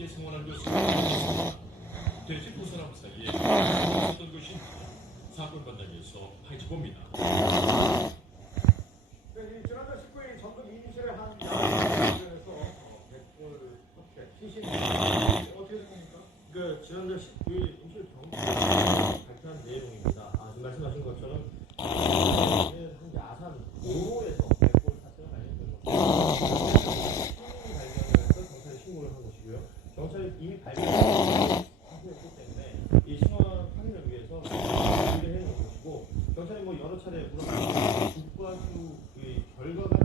함께 생활한 것으로 알려졌습니다. 돼지 두 사람 사이에 있었던 것이 사건 반장에서 파헤쳐봅니다. 지난달 19일 전북 이민실의 한 야외에서 백골 협회 시신 어떻게 됩니까? 지난달 19일 임실 경찰이 발표한 내용입니다. 지금 말씀하신 것처럼 한 야산 도로에서 백골 사태가 발견된 것입니다. 시민이 발견을 해서 경찰에 신고를 한 것이고요. 경찰이 이미 발견했기 때문에 이 신원 확인을 위해서 준비를 해놓은 것이고 경찰이 여러 차례 물어봤는데 국과수 결과가